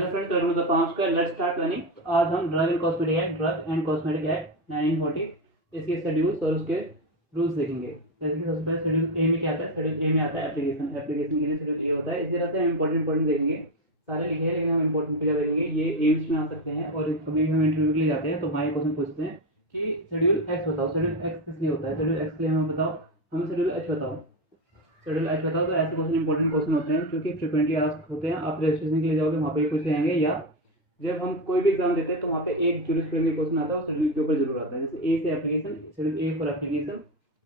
Hello friends, welcome to the Pharm Square. Let's start learning. तो आज हम drug and cosmetic act 1940 इसके schedules और उसके रूल्स देखेंगे। जैसे कि सबसे पहले शेड्यूल ए में क्या आता है? शेड्यूल ए में आता है एप्लीकेशन। एप्लीकेशन के लिए शेड्यूल ए होता है। इसी तरह से हम इंपॉर्टेंट देखेंगे, सारे लिखे हैं लेकिन हम इंपॉर्टेंट क्या देखेंगे। ये एम्स में आ सकते हैं और कभी हम इंटरव्यू के लिए जाते हैं तो वहाँ क्वेश्चन पूछते हैं कि शेड्यूल एक्स बताओ। शेड्यूल एक्स किस लिए होता है? शेड्यूल एक्स के लिए हमें बताओ, हमें शेड्यूल एच बताओ। शेड्यूल एच बताओ। तो ऐसे क्वेश्चन इंपॉर्टेंट क्वेश्चन होते हैं जो कि फ्रिक्वेंटली आस्क होते हैं। आप रजिस्ट्रेशन के लिए जाओगे वहाँ पे कुछ आएंगे, या जब हम कोई भी एग्जाम देते हैं तो वहाँ पे एक जूरिस्प्रूडेंस क्वेश्चन आता है और शेड्यूल के ऊपर जरूर आता है। जैसे ए से application, schedule A for application.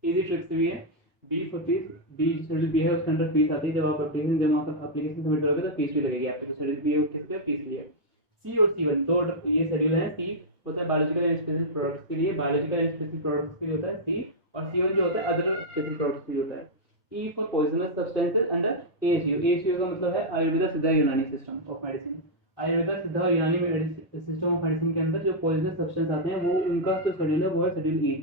Easy tricks भी है। B for fees, B schedule B है उसके अंदर फीस आती है। जब आप एप्लीकेशन सबमिट करोगे तो फीस भी लगेगी आपकी। तो शेड्यूल बी किसके? फीस के लिए। सी और सी वन दो ये शेड्यूल है। सी होता है बायोलॉजिकल एंड स्पेसिफिक प्रोडक्ट्स के लिए, बायोलॉजिकल एंड स्पेसिफिक प्रोडक्ट्स के लिए होता है सी। और सी वन जो होता है अदर स्पेसिफिक प्रोडक्ट्स के लिए होता है। E for poisonous substances under AHU. AHU का मतलब है आयुर्वेदा सिद्धा यूनानी सिस्टम ऑफ मेडिसिन। आयुर्वेदा सिद्धा यूनानी सिस्टम ऑफ मेडिसिन के अंदर जो पॉइजनस सब्सटेंस आते हैं वो उनका जो शेड्यूल है वो है शेड्यूल ई।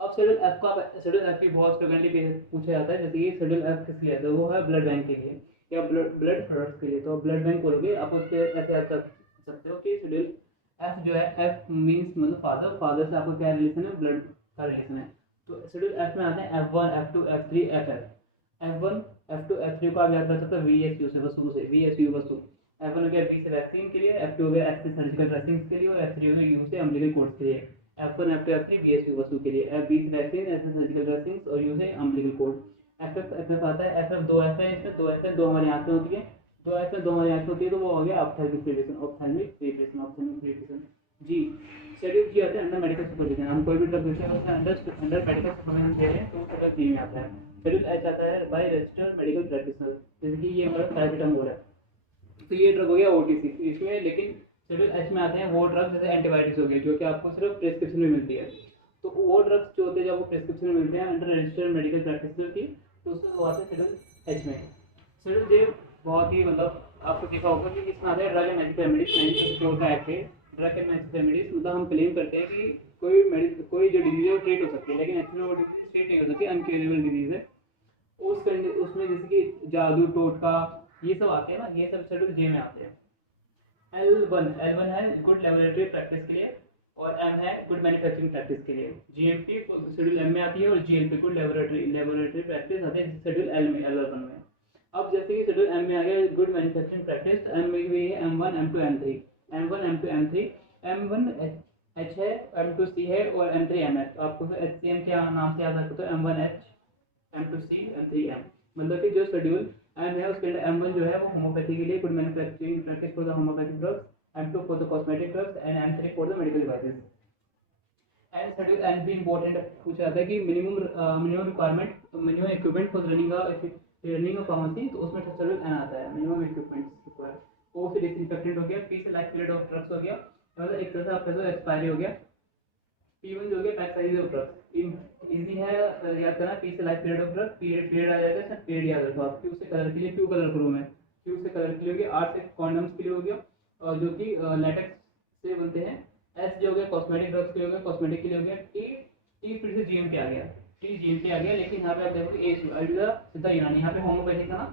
अब शेड्यूल एफ का, शेड्यूल एफ की बहुत फ्रिक्वेंटली पूछा जाता है। जैसे कि शेड्यूल एफ किस लिए आता है? वो है ब्लड बैंक के लिए या ब्लड प्रोडक्ट्स के लिए। तो ब्लड बैंक बोलोगे आप, उसके ऐसे याद कर सकते हो कि शेड्यूल एफ जो है, एफ मीन्स मतलब फादर, फादर से आपको क्या रिलेशन है? ब्लड का रिलेशन है। तो शेड्यूल एफ में आते हैं F1, F2, F3, FF। F1, F2, F3 को आप याद कर सकते हो VSU से, वस्तु से, VSU वस्तु। F1 हो गया V से वैक्सीन के लिए, F2 हो गया S से सर्जिकल ड्रेसिंग्स के लिए और F3 हो गया U से अम्बिलिकल कोर्ड्स के लिए। F1, F2, F3 VSU वस्तु के लिए, B से वैक्सीन, S से सर्जिकल ड्रेसिंग्स और U से अम्बिलिकल कोर्ड। FF आता है। FF दो F है, इसमें दो F है, दो हमारी आंखें होती है। दो F में दो हमारी आंखें होती है तो वो हो गया ophthalmic relation, ophthalmic relation, ophthalmic relation. G schedule G आता है अंडर मेडिकल सुपरविजन। हम कोई भी ड्रग देते हैं उसमें अंडर मेडिकल सुपरविजन दे रहे हैं तो वो शेड्यूल जी में आता है। शेड्यूल एच आता है बाय रजिस्टर्ड मेडिकल प्रैक्टिशनर। जैसे कि ये हमारा पैरासिटामोल है तो ये ड्रग हो गया ओटीसी इसमें। लेकिन शेड्यूल एच में आते हैं वो ड्रग जैसे एंटीबायोटिक्स हो गई जो कि आपको सिर्फ प्रिस्क्रिप्शन में मिलती है। तो वो ड्रग्स जो होते हैं जब वो प्रिस्क्रिप्शन में मिलते हैं अंडर रजिस्टर्ड मेडिकल प्रैक्टिशनर की, तो उसमें वो आते हैं शेड्यूल एच में। शेड्यूल जे बहुत ही मतलब आपको देखा होगा कि इसमें आता है ड्रग एंड मैजिक रेमेडीज। 1954 का एक्ट है। ड्रग एंड मैजिक रेमेडीज मतलब हम क्लेम करते हैं कि कोई जो डिजीज है वो ट्रीट हो सकती है, लेकिन एक्चुअली वो डिजीज ट्रीट नहीं हो सकती, अनक्यूरेबल डिजीज है। उसमें जैसे कि जादू टोटका ये सब आते हैं ना, ये सब शेड्यूल जे में आते हैं। L1 है गुड लेबोरेटरी प्रैक्टिस के लिए और M है गुड मैन्युफैक्चरिंग प्रैक्टिस के लिए। GMP शेड्यूल M में आती है और GLP गुड लेबोरेटरी प्रैक्टिस आते हैं शेड्यूल L में, L1 में। अब जैसे कि शेड्यूल M में आ गया गुड मैन्युफैक्चरिंग प्रैक्टिस, M में भी है M1, M2, M3, M1, M2, M3, M1 H है, M2 C है और M3 M है। तो आपको HCM के नाम से याद रखो तो M1 H, M2 C, M3 M। मतलब कि जो शेड्यूल एम है उसके अंदर M1 जो है वो होम्योपैथी के लिए good manufacturing practice for the homoeopathic drugs, M2 for the cosmetic drugs and M3 for the medical devices. And schedule N भी इंपॉर्टेंट पूछा जाता है कि minimum requirement, minimum equipment for running of pharmacy. तो उसमें schedule N आता है, minimum equipments required. ओ से डिसइंफेक्टेंट हो गया, पी से लाइफ पीरियड ऑफ ड्रग्स हो गया, मतलब एक तरह से आपका जो एक्सपायरी हो गया। P1 जो हो गया pack size of drugs, easy है याद करना। P से life period of drug, period आ जाएगा, इसमें पीरियड याद रखो आप। Q से कलर के लिए, Q कलर करूँ मैं, Q से कलर के लिए हो गया, R से कॉन्डम्स के लिए हो गया और जो कि लेटेक्स से बनते हैं। S जो हो गया कॉस्मेटिक ड्रग्स के लिए हो गया, कॉस्मेटिक के लिए हो गया। T फिर से GM पे आ गया, T GM पे आ गया। लेकिन यहाँ पे आप देखोगे A आयुर्वेदा सिद्धा यूनानी, यहाँ पे होम्योपैथी था ना।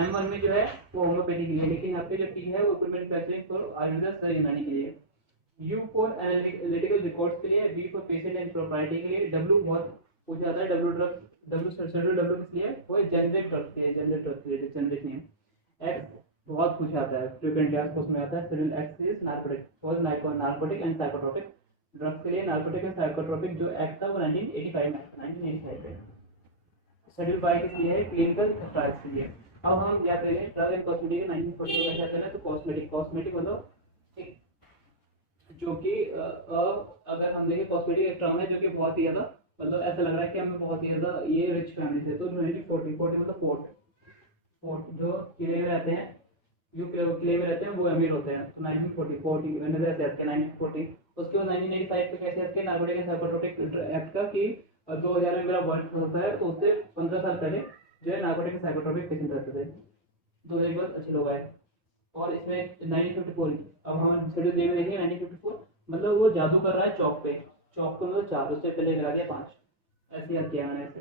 M1 में जो है वो होम्योपैथी के लिए, लेकिन यहाँ पे जो T है वो मैन्युफैक्चरिंग फॉर आयुर्वेदा सिद्धा यूनानी के लिए। U फॉर एनालिटिकल रिकॉर्ड्स के लिए, V for patient and property के लिए। W बहुत पूछा जाता है, W drug, W schedule W किस लिए? वो जेनरिक ड्रग के लिए, जेनरिक ड्रग के लिए, जेनरिक नेम। X बहुत पूछा जाता है, फ्रीक्वेंटली आस्क्ड क्वेश्चन आता है। Schedule X is narcotic for narcotic and psychotropic drugs के लिए। नार्कोटिक एंड साइकोट्रोपिक जो एक्ट था वो 1985 में। शेड्यूल Y किस लिए है? क्लिनिकल ट्रायल्स के लिए। अब हम क्या करेंगे ड्रग एंड कॉस्मेटिक 1940 में क्या कर रहे हैं? तो कॉस्मेटिक मतलब जो कि अगर हम देखें कॉस्मेटिक एक टर्म है जो कि बहुत ही ज़्यादा मतलब ऐसा लग रहा है कि हमें बहुत ही ज़्यादा ये रिच फैमिली से। तो 1940 मतलब फोर्ट जो किले में रहते हैं, जो किले में रहते हैं वो अमीर होते हैं। तो 1940 मैंने ऐसे याद किया 1940। उसके बाद 1985 पे कैसे याद किया नार्कोटिक एंड साइकोट्रोपिक एक्ट का कि 2000 में मेरा बर्थ होता है तो उससे 15 साल पहले जो है नार्कोटिक एंड साइकोट्रोपिक पेशेंट रहते थे। 2000 के बाद अच्छे लोग आए। और इसमें 1954, अब हम शेड्यूल में देखेंगे 1954 मतलब वो जादू कर रहा है चौक पे, चौक को मतलब 4 उससे पहले लगा दिया 5, ऐसे याद किया मैंने ऐसे।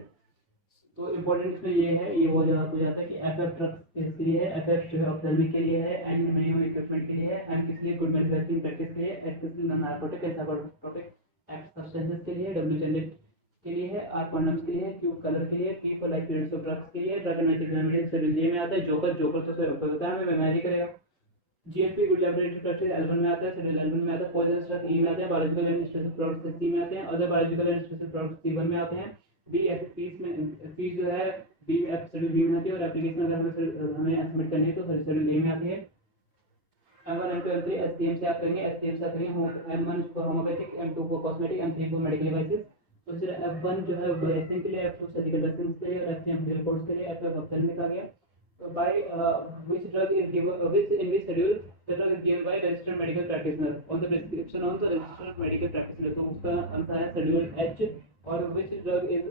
तो इम्पोर्टेंट इसमें ये है, ये वो जवाब हो जाता है कि एफ ड्रग्स किसके लिए है, एफ जो है ऑप्थेल्मिक के लिए है, एन मेडिकल इक्विपमेंट के लिए है, एम किस लिए गुड मैन्युफैक्चरिंग प्रैक्टिस के लिए, एफ किस लिए narcotic and psychotropic F substances के लिए, डब्ल्यू जेनेरिक के लिए है, आर कॉन्डम्स के लिए, क्यू कलर के लिए, P for like periods of drugs के लिए, ड्रग एंड एग्जामिनेशन शेड्यूल में आता है, जोकर जोकर तो स्वयं बताया हमें बीमारी करेगा, GMP good laboratory practice L1 में आता है, शेड्यूल एल1 में आता है, पॉइजनस ड्रग ई में आते हैं, biological and special products C में आते हैं, other biological and special products C one में आते हैं, बी एफ पीस में फीस जो है बी एफ शेड्यूल बी में आती है, और एप्लीकेशन अगर हमें सबमिट करनी है तो शेड्यूल ए में आती है। M1 M2 M3 STM से आप करेंगे, STM से आप करेंगे M1 for homeopathic, M2 for cosmetic, M3 for medical devices. तो फिर F1 जो है वैक्सीन के लिए, F2 सर्जिकल वैक्सीन के लिए, और F3 मेडिकल रिपोर्ट्स के लिए, F5 ऑप्थेल्मिक आ गया। तो bye which drug is given which in which schedule the drug is given by registered medical practitioner on the prescription of the registered medical practitioner, तो उसका answer है schedule H। और which drug is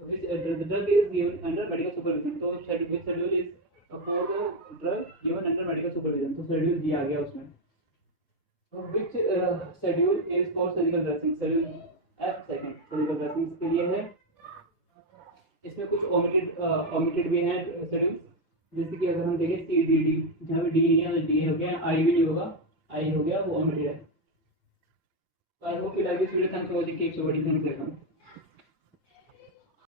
the drug is given under medical supervision, तो which schedule is for the drug given under medical supervision, तो schedule जी आ गया उसमें। तो which schedule is for surgical dressing, schedule F second surgical dressing के लिए है। इसमें कुछ ओमिटेड भी हैं शेड्यूल, जैसे कि अगर हम देखें सी डी डी, जहाँ पे डी नहीं है डी हो गया, आई भी नहीं होगा, आई हो गया, वो ओमिटेड है। तो I hope you like this video, thanks for watching, keep supporting, thanks.